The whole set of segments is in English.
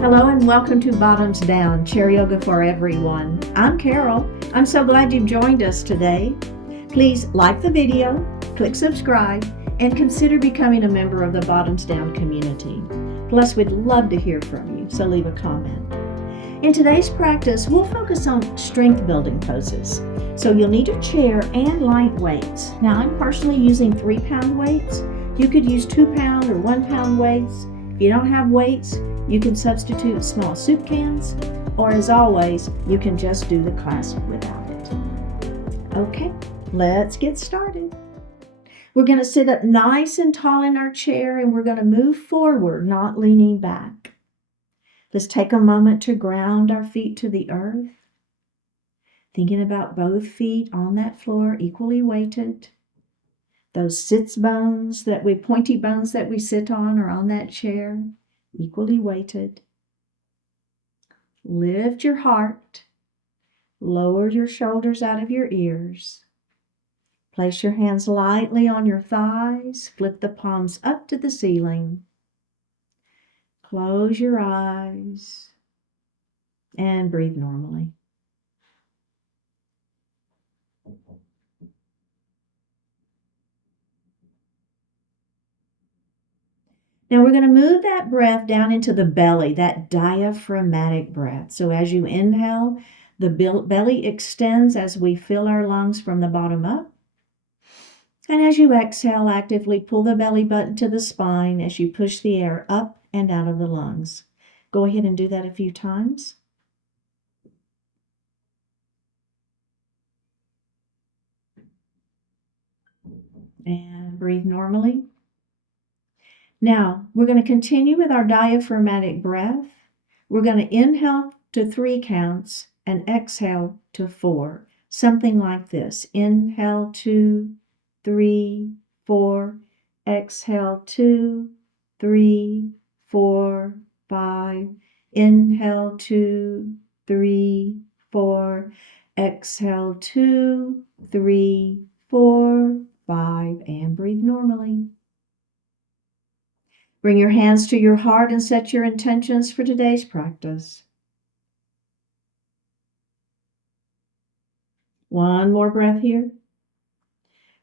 Hello and welcome to Bottoms Down, Chair Yoga for Everyone. I'm Carol. I'm so glad you've joined us today. Please like the video, click subscribe, and consider becoming a member of the Bottoms Down community. Plus, we'd love to hear from you, so leave a comment. In today's practice, we'll focus on strength building poses. So you'll need a chair and light weights. Now, I'm personally using 3-pound weights. You could use 2-pound or 1-pound weights. If you don't have weights, you can substitute small soup cans, or as always, you can just do the class without it. Okay, let's get started. We're going to sit up nice and tall in our chair, and we're going to move forward, not leaning back. Let's take a moment to ground our feet to the earth, thinking about both feet on that floor, equally weighted. Those pointy bones that we sit on or on that chair, equally weighted. Lift your heart. Lower your shoulders out of your ears. Place your hands lightly on your thighs. Flip the palms up to the ceiling. Close your eyes and breathe normally. Now we're going to move that breath down into the belly, that diaphragmatic breath. So as you inhale, the belly extends as we fill our lungs from the bottom up. And as you exhale, actively pull the belly button to the spine as you push the air up and out of the lungs. Go ahead and do that a few times. And breathe normally. Now, we're going to continue with our diaphragmatic breath. We're going to inhale to 3 counts and exhale to 4. Something like this. Inhale 2, 3, 4. Exhale 2, 3, 4, 5. Inhale 2, 3, 4. Exhale 2, 3, 4, 5. And breathe normally. Bring your hands to your heart and set your intentions for today's practice. One more breath here.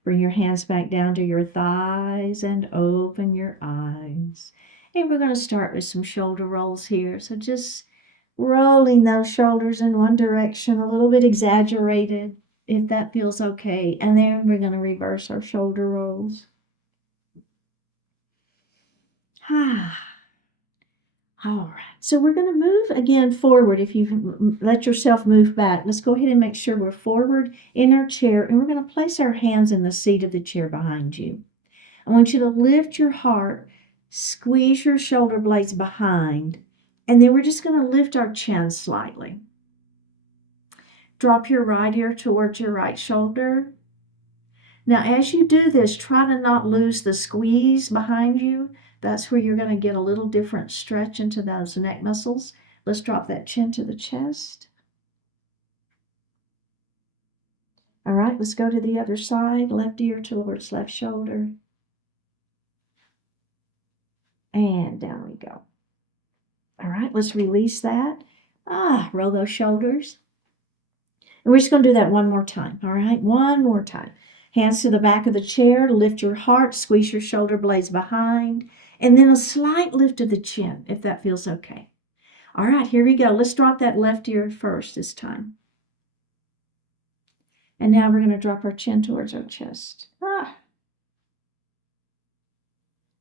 Bring your hands back down to your thighs and open your eyes. And we're going to start with some shoulder rolls here. So just rolling those shoulders in one direction, a little bit exaggerated, if that feels okay. And then we're going to reverse our shoulder rolls. All right, so we're going to move again forward. If you let yourself move back, let's go ahead and make sure we're forward in our chair, and we're going to place our hands in the seat of the chair behind you. I want you to lift your heart, squeeze your shoulder blades behind, and then we're just going to lift our chin slightly. Drop your right ear towards your right shoulder. Now, as you do this, try to not lose the squeeze behind you. That's where you're going to get a little different stretch into those neck muscles. Let's drop that chin to the chest. All right, let's go to the other side. Left ear towards left shoulder. And down we go. All right, let's release that. Roll those shoulders. And we're just going to do that one more time. All right, one more time. Hands to the back of the chair. Lift your heart. Squeeze your shoulder blades behind. And then a slight lift of the chin, if that feels okay. All right, here we go. Let's drop that left ear first this time. And now we're going to drop our chin towards our chest.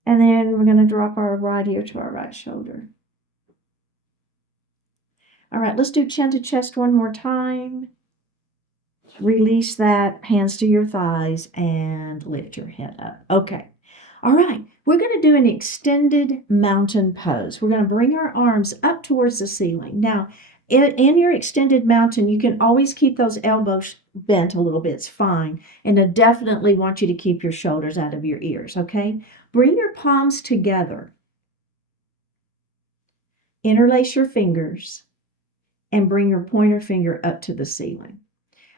And then we're going to drop our right ear to our right shoulder. All right, let's do chin to chest one more time. Release that, hands to your thighs, and lift your head up. Okay. All right, we're going to do an extended mountain pose. We're going to bring our arms up towards the ceiling. Now, in your extended mountain, you can always keep those elbows bent a little bit. It's fine. And I definitely want you to keep your shoulders out of your ears, okay? Bring your palms together. Interlace your fingers and bring your pointer finger up to the ceiling.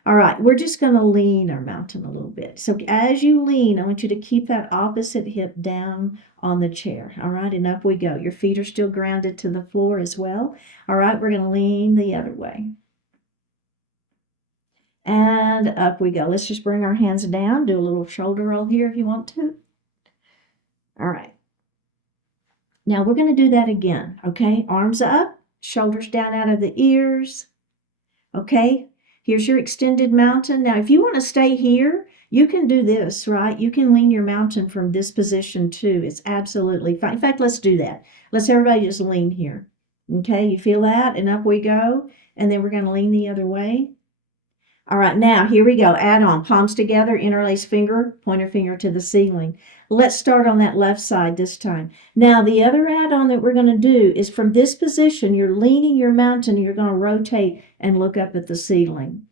All right, we're just going to lean our mountain a little bit. So as you lean, I want you to keep that opposite hip down on the chair. All right, and up we go. Your feet are still grounded to the floor as well. All right, we're going to lean the other way. And up we go. Let's just bring our hands down. Do a little shoulder roll here if you want to. All right. Now we're going to do that again, okay? Arms up, shoulders down out of the ears, okay? Here's your extended mountain. Now, if you want to stay here, you can do this, right? You can lean your mountain from this position too. It's absolutely fine. In fact, let's do that. Let's everybody just lean here, okay? You feel that? And up we go. And then we're going to lean the other way. All right, now here we go. Add on, palms together, interlace finger, pointer finger to the ceiling. Let's start on that left side this time. Now, the other add-on that we're going to do is from this position, you're leaning your mountain, you're going to rotate and look up at the ceiling.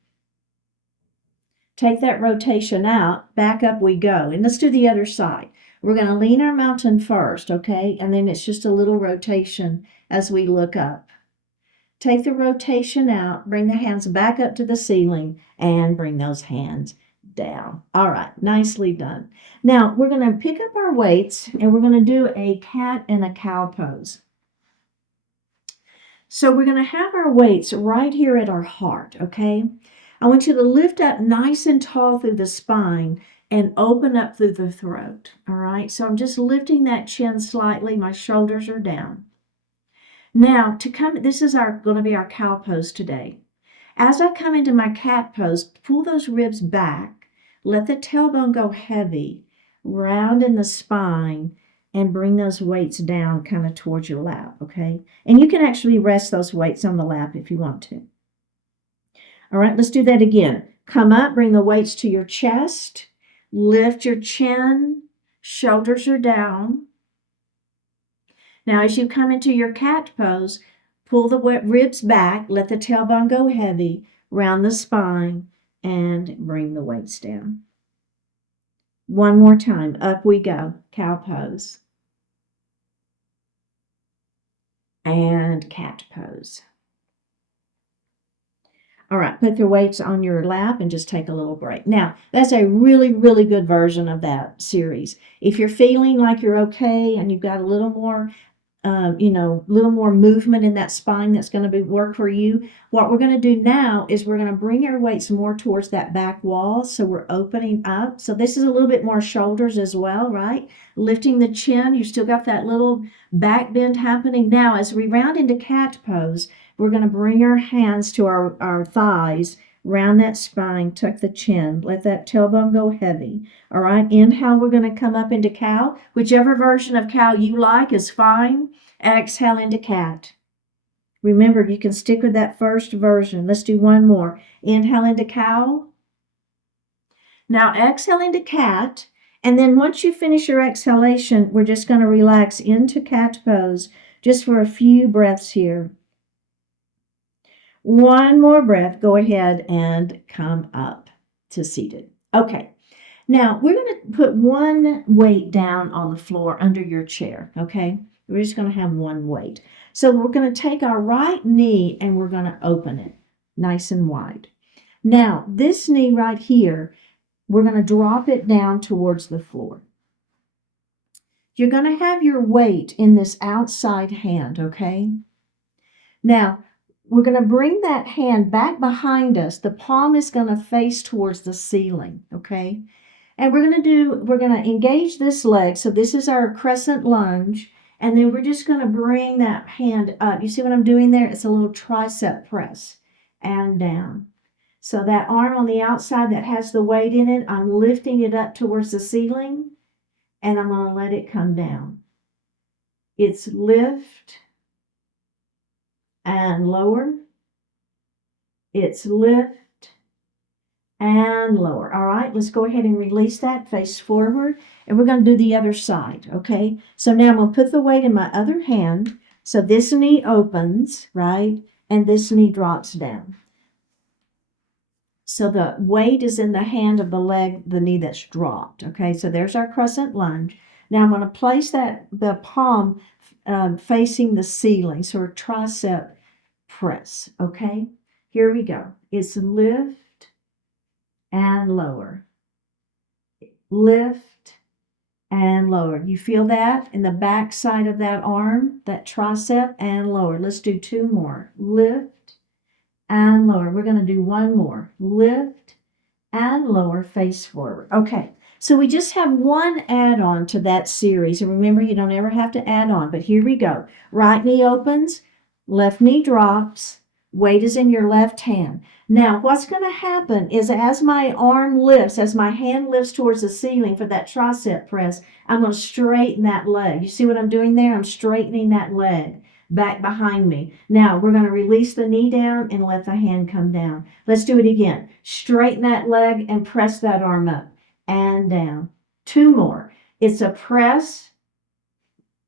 Take that rotation out, back up we go. And let's do the other side. We're going to lean our mountain first, okay? And then it's just a little rotation as we look up. Take the rotation out, bring the hands back up to the ceiling, and bring those hands down. All right, nicely done. Now, we're going to pick up our weights, and we're going to do a cat and a cow pose. So we're going to have our weights right here at our heart, okay? I want you to lift up nice and tall through the spine and open up through the throat, all right? So I'm just lifting that chin slightly. My shoulders are down. Now, this is going to be our cow pose today. As I come into my cat pose, pull those ribs back, let the tailbone go heavy, round in the spine, and bring those weights down kind of towards your lap, okay? And you can actually rest those weights on the lap if you want to. All right, let's do that again. Come up, bring the weights to your chest, lift your chin, shoulders are down. Now, as you come into your cat pose, pull the ribs back, let the tailbone go heavy, round the spine, and bring the weights down. One more time, up we go, cow pose. And cat pose. All right, put the weights on your lap and just take a little break. Now, that's a really, really good version of that series. If you're feeling like you're okay and you've got a little more little more movement in that spine that's going to work for you. What we're going to do now is we're going to bring our weights more towards that back wall. So we're opening up. So this is a little bit more shoulders as well, right? Lifting the chin. You still got that little back bend happening. Now, as we round into cat pose, we're going to bring our hands to our thighs, round that spine, tuck the chin, let that tailbone go heavy. All right, inhale, we're going to come up into cow. Whichever version of cow you like is fine. Exhale into cat. Remember, you can stick with that first version. Let's do one more. Inhale into cow. Now exhale into cat. And then once you finish your exhalation, we're just going to relax into cat pose just for a few breaths here. One more breath. Go ahead and come up to seated. Okay. Now, we're going to put one weight down on the floor under your chair, okay? We're just going to have one weight. So we're going to take our right knee and we're going to open it nice and wide. Now, this knee right here, we're going to drop it down towards the floor. You're going to have your weight in this outside hand, okay? Now, we're going to bring that hand back behind us. The palm is going to face towards the ceiling, okay? And we're going to engage this leg. So this is our crescent lunge. And then we're just going to bring that hand up. You see what I'm doing there? It's a little tricep press and down. So that arm on the outside that has the weight in it, I'm lifting it up towards the ceiling and I'm going to let it come down. It's lift and lower. It's lift and lower. All right, let's go ahead and release that, face forward, and we're going to do the other side, okay? So now I'm going to put the weight in my other hand. So this knee opens, right, and this knee drops down. So the weight is in the hand of the leg, the knee that's dropped, okay? So there's our crescent lunge. Now I'm going to place the palm facing the ceiling, so a tricep press, okay? Here we go. It's lift and lower. Lift and lower. You feel that in the back side of that arm, that tricep, and lower. Let's do 2 more. Lift and lower. We're going to do 1 more. Lift and lower, face forward. Okay, so we just have 1 add-on to that series. And remember, you don't ever have to add on, but here we go. Right knee opens, left knee drops, weight is in your left hand. Now, what's going to happen is as my arm lifts, as my hand lifts towards the ceiling for that tricep press, I'm going to straighten that leg. You see what I'm doing there? I'm straightening that leg back behind me. Now, we're going to release the knee down and let the hand come down. Let's do it again. Straighten that leg and press that arm up and down. 2 more. It's a press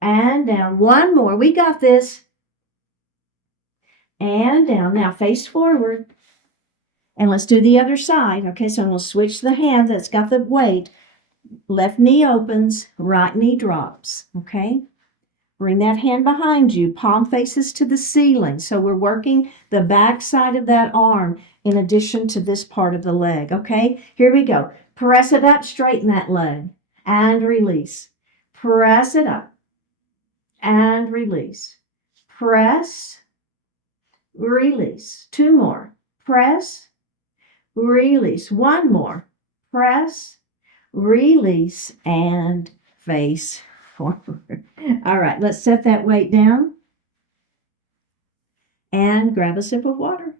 and down. 1 more. We got this. And down. Now face forward. And let's do the other side. Okay, so I'm going to switch the hand that's got the weight. Left knee opens, right knee drops. Okay, bring that hand behind you. Palm faces to the ceiling. So we're working the back side of that arm in addition to this part of the leg. Okay, here we go. Press it up, straighten that leg, and release. Press it up, and release. Press, release. 2 more. Press, release. 1 more. Press, release, and face forward. All right, let's set that weight down and grab a sip of water.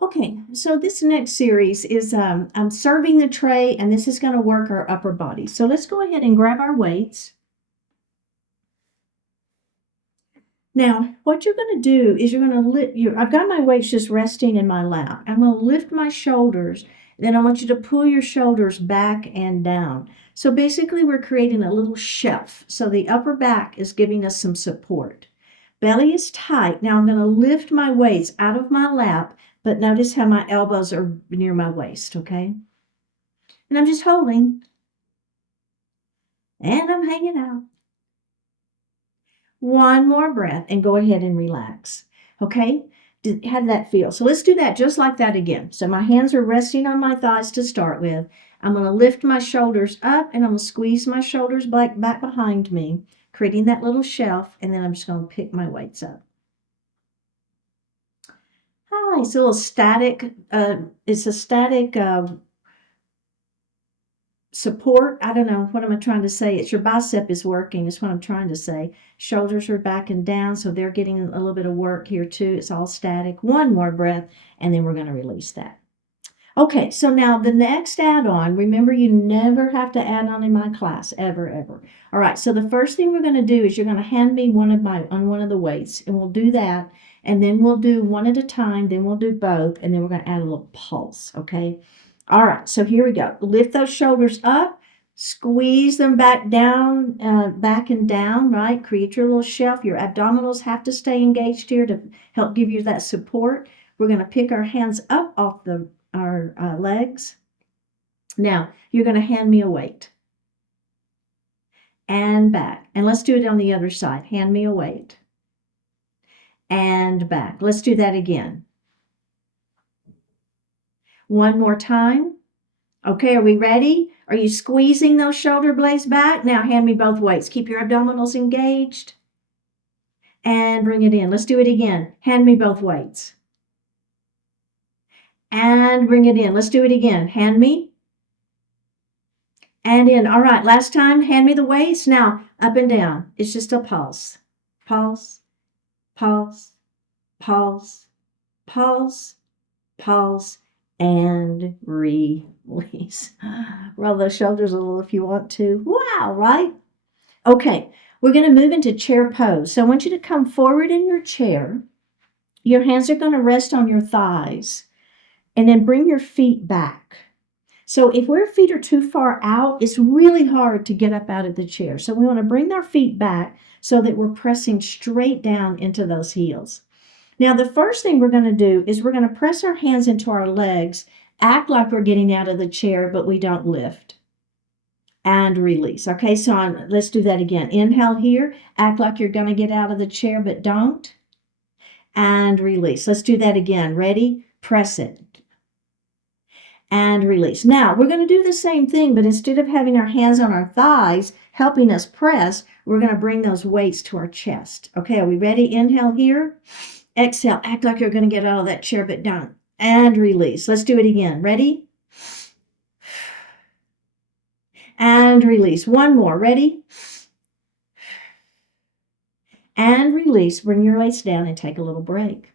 Okay, so this next series is I'm serving the tray, and this is going to work our upper body. So let's go ahead and grab our weights. Now, what you're going to do is you're going to lift I've got my weights just resting in my lap. I'm going to lift my shoulders. Then I want you to pull your shoulders back and down. So basically, we're creating a little shelf. So the upper back is giving us some support. Belly is tight. Now I'm going to lift my weights out of my lap, but notice how my elbows are near my waist, okay? And I'm just holding. And I'm hanging out. 1 more breath and go ahead and relax. Okay? How did that feel? So let's do that just like that again. So my hands are resting on my thighs to start with. I'm going to lift my shoulders up and I'm going to squeeze my shoulders back behind me, creating that little shelf, and then I'm just going to pick my weights up. Hi, it's a little static. It's a static support. I don't know. What am I trying to say? It's your bicep is working. Is what I'm trying to say. Shoulders are back and down, so they're getting a little bit of work here too. It's all static. 1 more breath, and then we're going to release that. Okay, so now the next add-on, remember you never have to add on in my class, ever, ever. All right, so the first thing we're going to do is you're going to hand me one of the weights, and we'll do that, and then we'll do one at a time, then we'll do both, and then we're going to add a little pulse, okay? All right, so here we go. Lift those shoulders up, squeeze them back down, back and down, right? Create your little shelf. Your abdominals have to stay engaged here to help give you that support. We're going to pick our hands up off our legs. Now, you're going to hand me a weight. And back. And let's do it on the other side. Hand me a weight. And back. Let's do that again. 1 more time. Okay, are we ready? Are you squeezing those shoulder blades back? Now hand me both weights. Keep your abdominals engaged. And bring it in. Let's do it again. Hand me both weights. And bring it in. Let's do it again. Hand me. And in. All right, last time, hand me the weights. Now, up and down. It's just a pulse. Pulse, pulse, pulse, pulse, pulse, and release. Roll those shoulders a little if you want to. Wow, right? Okay, we're going to move into chair pose. So I want you to come forward in your chair. Your hands are going to rest on your thighs. And then bring your feet back. So if our feet are too far out, it's really hard to get up out of the chair. So we want to bring our feet back so that we're pressing straight down into those heels. Now, the first thing we're going to do is we're going to press our hands into our legs, act like we're getting out of the chair, but we don't lift. and release. Okay, so let's do that again. Inhale here. Act like you're going to get out of the chair, but don't. And release. Let's do that again. Ready? Press it. And release. Now, we're going to do the same thing, but instead of having our hands on our thighs, helping us press, we're going to bring those weights to our chest. Okay, are we ready? Inhale here. Exhale. Act like you're going to get out of that chair, but don't. And release. Let's do it again. Ready? And release. One more. Ready? And release. Bring your weights down and take a little break.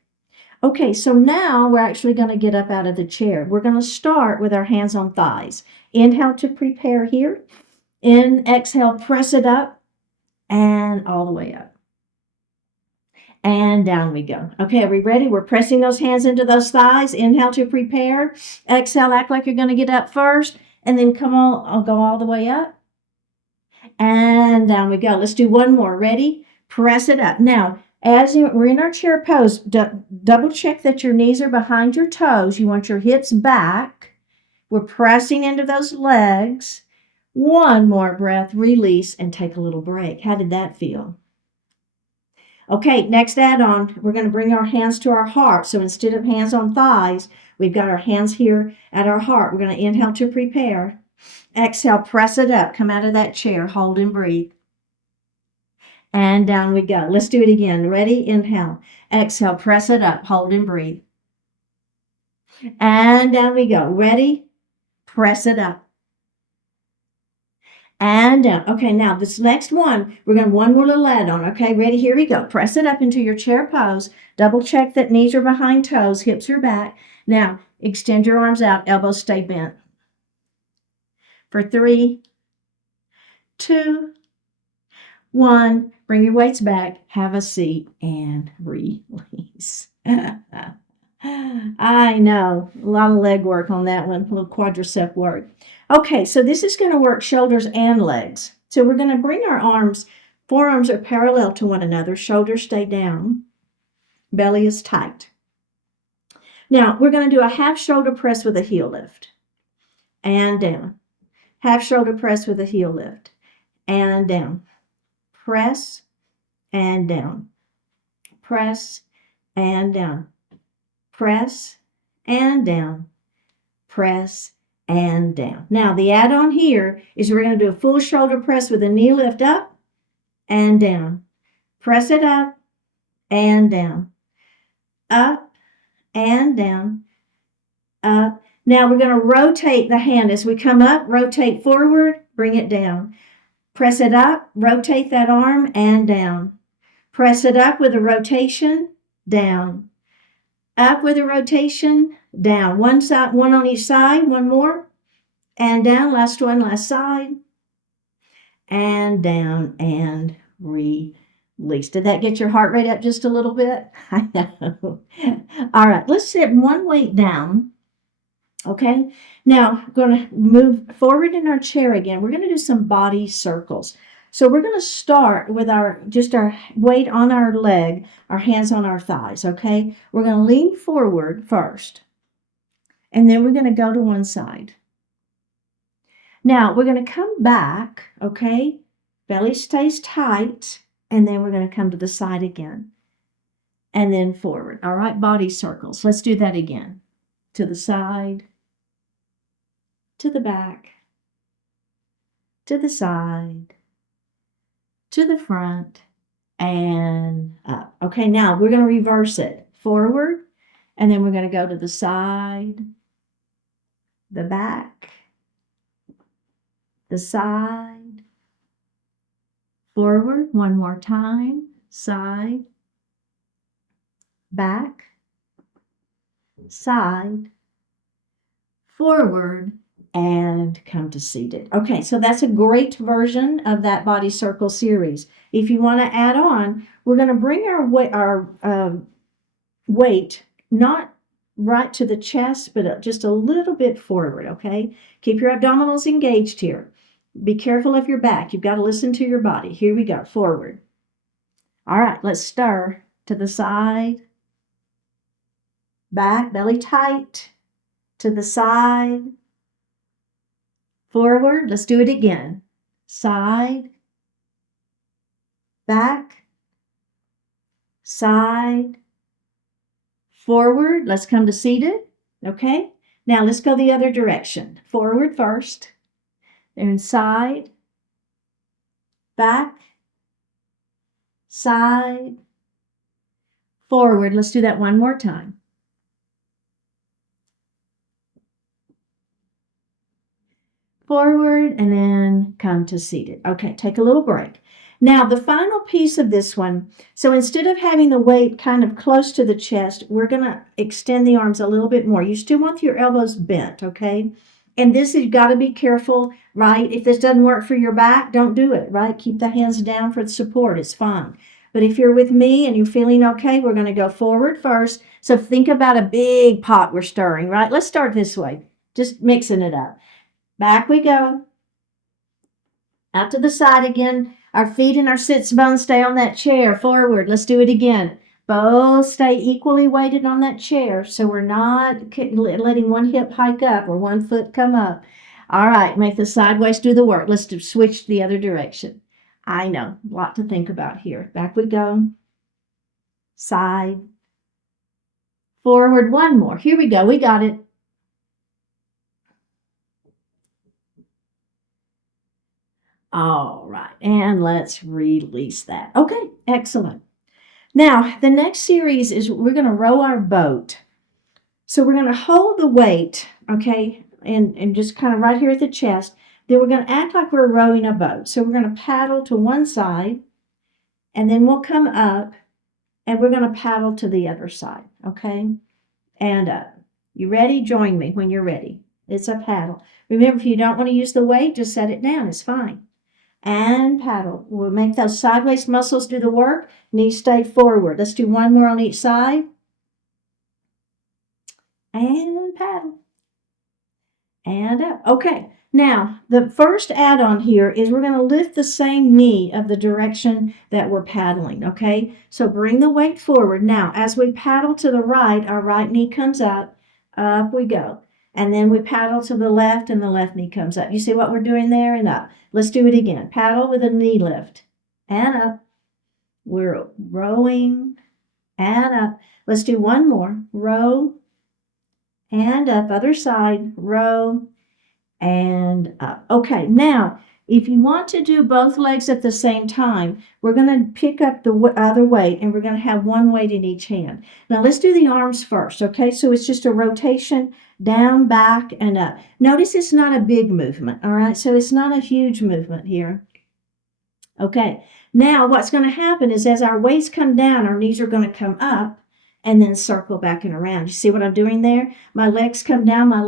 Okay, so now we're actually going to get up out of the chair. We're going to start with our hands on thighs. Inhale to prepare here. Exhale, press it up and all the way up. And down we go. Okay, are we ready? We're pressing those hands into those thighs. Inhale to prepare. Exhale, act like you're going to get up first. And then come on, I'll go all the way up. And down we go. Let's do one more. Ready? Press it up. Now, we're in our chair pose, double check that your knees are behind your toes. You want your hips back. We're pressing into those legs. One more breath, release, and take a little break. How did that feel? Okay, next add-on, we're going to bring our hands to our heart. So instead of hands on thighs, we've got our hands here at our heart. We're going to inhale to prepare. Exhale, press it up. Come out of that chair. Hold and breathe. And down we go. Let's do it again. Ready? Inhale. Exhale. Press it up. Hold and breathe. And down we go. Ready? Press it up. And down. Okay, now this next one, we're going to one more little add-on. Okay, ready? Here we go. Press it up into your chair pose. Double check that knees are behind toes, hips are back. Now, extend your arms out. Elbows stay bent. For 3, 2, 1, bring your weights back, have a seat, and release. I know, a lot of leg work on that one, a little quadricep work. Okay, so this is going to work shoulders and legs. So we're going to bring our arms, forearms are parallel to one another, shoulders stay down, belly is tight. Now, we're going to do a half shoulder press with a heel lift, and down. Half shoulder press with a heel lift, and down. Press and down, press and down, press and down, press and down. Now the add-on here is we're going to do a full shoulder press with a knee lift up and down. Press it up and down, up and down, up. Now we're going to rotate the hand as we come up, rotate forward, bring it down. Press it up, rotate that arm, and down. Press it up with a rotation, down. Up with a rotation, down. One side, one on each side, one more, and down. Last one, last side, and down, and release. Did that get your heart rate up just a little bit? I know. All right, let's set one weight down. Okay, now we're going to move forward in our chair again. We're going to do some body circles. So we're going to start with our weight on our leg, our hands on our thighs, okay? We're going to lean forward first, and then we're going to go to one side. Now we're going to come back, okay? Belly stays tight, and then we're going to come to the side again, and then forward. All right, body circles. Let's do that again. To the side, to the back, to the side, to the front, and up. Okay, now we're going to reverse it. Forward, and then we're going to go to the side, the back, the side, forward, one more time, side, back, side, forward, and come to seated. Okay, so that's a great version of that body circle series. If you want to add on, we're going to bring our weight not right to the chest, but just a little bit forward, okay? Keep your abdominals engaged here. Be careful of your back. You've got to listen to your body. Here we go, forward. All right, let's stir to the side, back, belly tight, to the side, forward. Let's do it again. Side, back, side, forward. Let's come to seated. Okay. Now let's go the other direction. Forward first, then side, back, side, forward. Let's do that one more time. Forward and then come to seated. Okay, take a little break. Now the final piece of this one, so instead of having the weight kind of close to the chest, we're going to extend the arms a little bit more. You still want your elbows bent, okay? And this, you've got to be careful, right? If this doesn't work for your back, don't do it, right? Keep the hands down for the support. It's fine. But if you're with me and you're feeling okay, we're going to go forward first. So think about a big pot we're stirring, right? Let's start this way, just mixing it up. Back we go. Out to the side again. Our feet and our sits bones stay on that chair. Forward. Let's do it again. Both stay equally weighted on that chair, so we're not letting one hip hike up or one foot come up. All right, make the sideways do the work. Let's switch the other direction. I know, a lot to think about here. Back we go. Side. Forward, one more. Here we go. We got it. All right, and let's release that. Okay, excellent. Now, the next series is we're going to row our boat. So we're going to hold the weight, okay, and just kind of right here at the chest. Then we're going to act like we're rowing a boat. So we're going to paddle to one side, and then we'll come up, and we're going to paddle to the other side, okay? And you ready? Join me when you're ready. It's a paddle. Remember, if you don't want to use the weight, just set it down. It's fine. And paddle. We'll make those sideways muscles do the work. Knees stay forward. Let's do one more on each side. And paddle. And up. Okay. Now, the first add-on here is we're going to lift the same knee of the direction that we're paddling, okay? So bring the weight forward. Now, as we paddle to the right, our right knee comes up. Up we go. And then we paddle to the left, and the left knee comes up. You see what we're doing there? And up. Let's do it again. Paddle with a knee lift. And up. We're rowing. And up. Let's do one more. Row. And up. Other side. Row. And up. Okay, now, if you want to do both legs at the same time, we're going to pick up the other weight, and we're going to have one weight in each hand. Now, let's do the arms first, okay? So it's just a rotation down, back, and up. Notice it's not a big movement, all right? So it's not a huge movement here. Okay, now what's going to happen is as our weights come down, our knees are going to come up and then circle back and around. You see what I'm doing there? My legs come down, my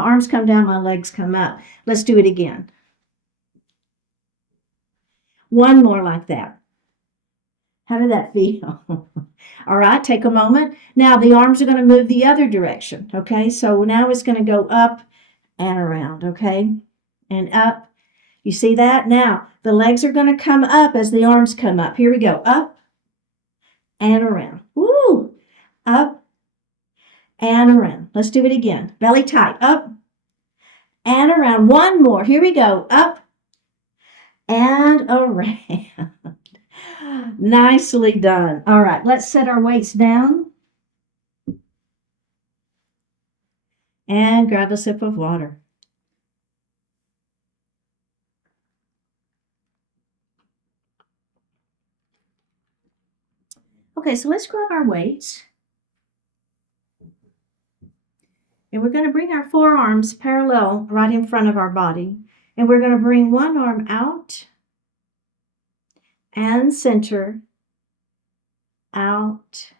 arms come down, my legs come up. Let's do it again. One more like that. How did that feel? All right, take a moment. Now the arms are going to move the other direction, okay? So now it's going to go up and around, okay? And up. You see that? Now the legs are going to come up as the arms come up. Here we go. Up and around. Woo! Up and around. Let's do it again. Belly tight. Up and around. One more. Here we go. Up and around. Nicely done. All right, let's set our weights down. And grab a sip of water. Okay, so let's grab our weights. And we're going to bring our forearms parallel right in front of our body. And we're going to bring one arm out and center, out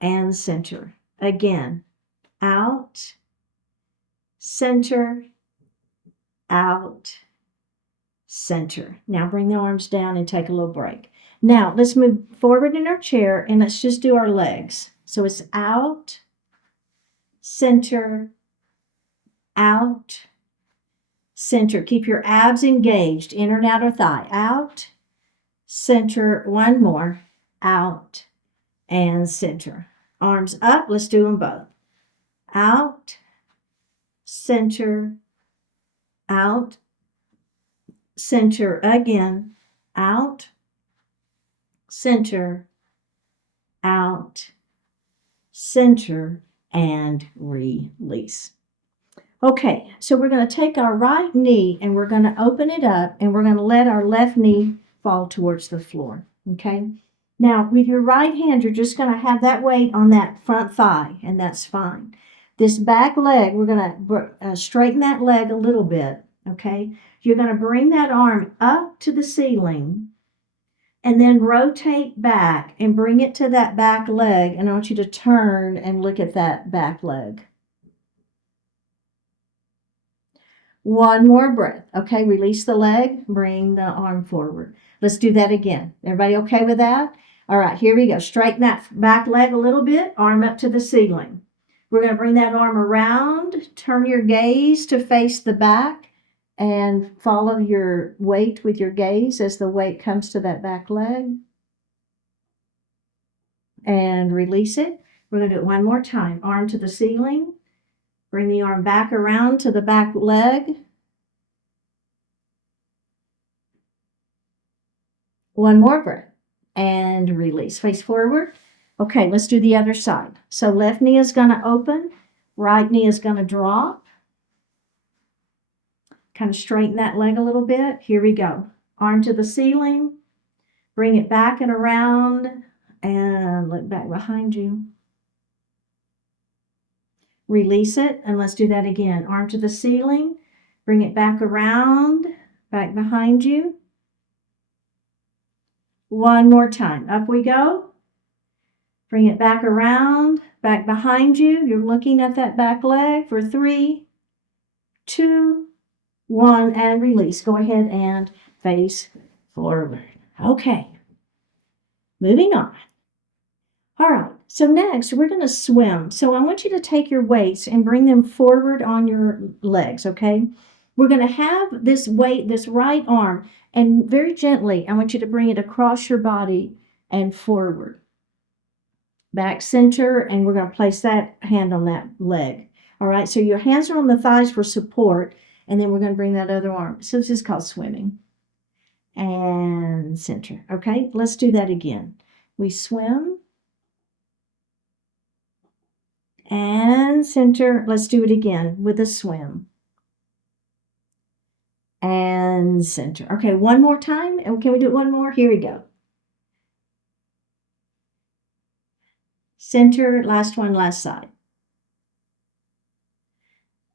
and center. Again, out, center, out, center. Now bring the arms down and take a little break. Now let's move forward in our chair and let's just do our legs. So it's out, center, out, center. Keep your abs engaged, inner and outer thigh. Out, center, one more, out, and center. Arms up, let's do them both. Out, center, out, center again, out, center, out, center, and release. Okay, so we're going to take our right knee and we're going to open it up and we're going to let our left knee fall towards the floor. Okay, now with your right hand, you're just going to have that weight on that front thigh, and that's fine. This back leg, we're going to straighten that leg a little bit. Okay, you're going to bring that arm up to the ceiling and then rotate back and bring it to that back leg. And I want you to turn and look at that back leg. One more breath. Okay, release the leg, bring the arm forward. Let's do that again. Everybody okay with that? All right, here we go. Straighten that back leg a little bit, arm up to the ceiling. We're going to bring that arm around, turn your gaze to face the back, and follow your weight with your gaze as the weight comes to that back leg. And release it. We're going to do it one more time. Arm to the ceiling. Bring the arm back around to the back leg. One more breath. And release. Face forward. Okay, let's do the other side. So left knee is going to open. Right knee is going to drop. Kind of straighten that leg a little bit. Here we go. Arm to the ceiling. Bring it back and around. And look back behind you. Release it, and let's do that again. Arm to the ceiling. Bring it back around, back behind you. One more time. Up we go. Bring it back around, back behind you. You're looking at that back leg for 3, 2, 1, and release. Go ahead and face forward. Okay. Moving on. All right, so next we're going to swim. So I want you to take your weights and bring them forward on your legs, okay? We're going to have this weight, this right arm, and very gently, I want you to bring it across your body and forward. Back center, and we're going to place that hand on that leg. All right, so your hands are on the thighs for support, and then we're going to bring that other arm. So this is called swimming. And center, okay? Let's do that again. We swim. And center. Let's do it again with a swim. And center. Okay, one more time. And can we do it one more? Here we go. Center. Last one, last side.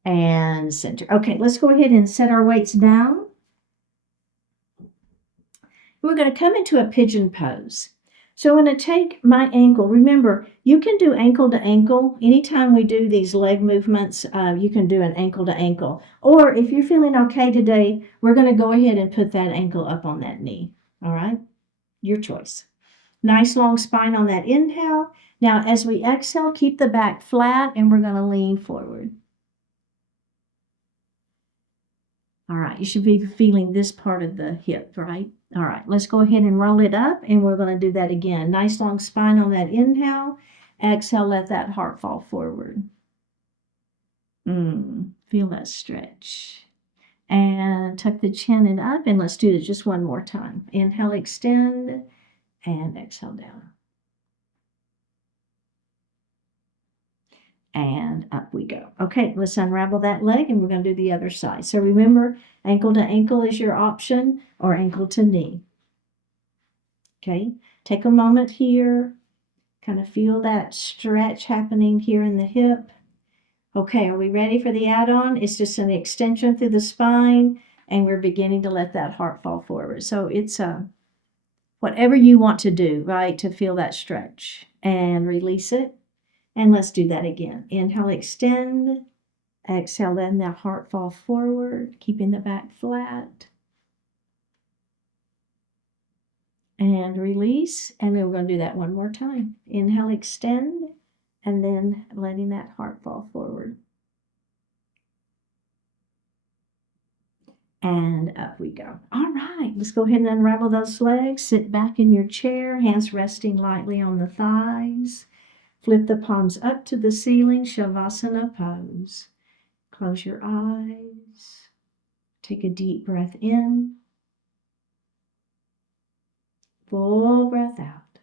And center. Okay, let's go ahead and set our weights down. We're going to come into a pigeon pose. So I'm going to take my ankle. Remember, you can do ankle to ankle. Anytime we do these leg movements, you can do an ankle to ankle. Or if you're feeling okay today, we're going to go ahead and put that ankle up on that knee. All right? Your choice. Nice long spine on that inhale. Now, as we exhale, keep the back flat, and we're going to lean forward. All right, you should be feeling this part of the hip, right? All right, let's go ahead and roll it up, and we're going to do that again. Nice long spine on that inhale. Exhale, let that heart fall forward. Feel that stretch. And tuck the chin and up, and let's do it just one more time. Inhale, extend, and exhale down. And up we go. Okay, let's unravel that leg, and we're going to do the other side. So remember, ankle to ankle is your option, or ankle to knee. Okay, take a moment here. Kind of feel that stretch happening here in the hip. Okay, are we ready for the add-on? It's just an extension through the spine, and we're beginning to let that heart fall forward. So it's whatever you want to do, right, to feel that stretch. And release it. And let's do that again. Inhale, extend. Exhale, letting that heart fall forward, keeping the back flat. And release. And then we're going to do that one more time. Inhale, extend. And then letting that heart fall forward. And up we go. All right, let's go ahead and unravel those legs. Sit back in your chair, hands resting lightly on the thighs. Flip the palms up to the ceiling, Shavasana pose. Close your eyes. Take a deep breath in. Full breath out.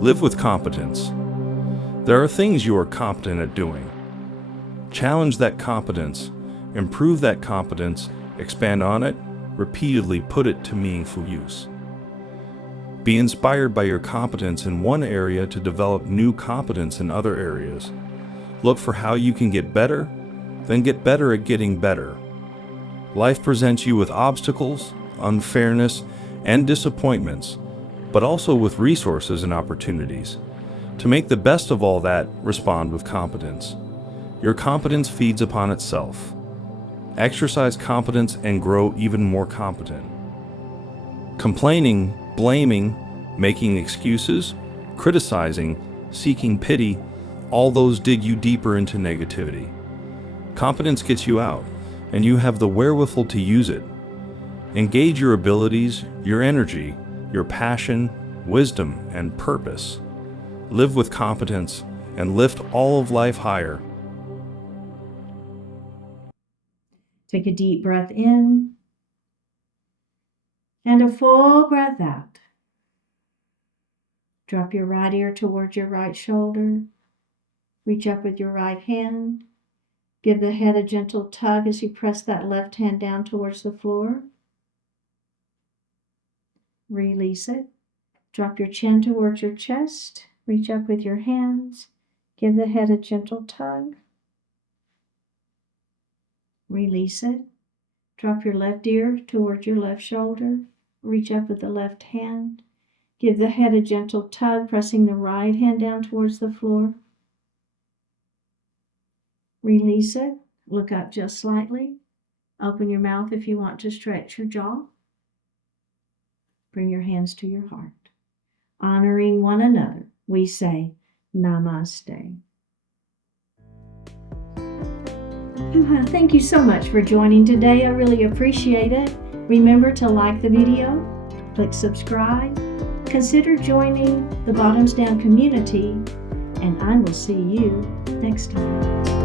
Live with competence. There are things you are competent at doing. Challenge that competence, improve that competence, expand on it, repeatedly put it to meaningful use. Be inspired by your competence in one area to develop new competence in other areas. Look for how you can get better, then get better at getting better. Life presents you with obstacles, unfairness, and disappointments, but also with resources and opportunities. To make the best of all that, respond with competence. Your competence feeds upon itself. Exercise competence and grow even more competent. Complaining, blaming, making excuses, criticizing, seeking pity, all those dig you deeper into negativity. Competence gets you out, and you have the wherewithal to use it. Engage your abilities, your energy, your passion, wisdom, and purpose. Live with competence and lift all of life higher. Take a deep breath in and a full breath out. Drop your right ear towards your right shoulder. Reach up with your right hand. Give the head a gentle tug as you press that left hand down towards the floor. Release it. Drop your chin towards your chest. Reach up with your hands. Give the head a gentle tug. Release it. Drop your left ear towards your left shoulder. Reach up with the left hand. Give the head a gentle tug, pressing the right hand down towards the floor. Release it. Look up just slightly. Open your mouth if you want to stretch your jaw. Bring your hands to your heart. Honoring one another, we say Namaste. Thank you so much for joining today. I really appreciate it. Remember to like the video, click subscribe, consider joining the Bottoms Down community, and I will see you next time.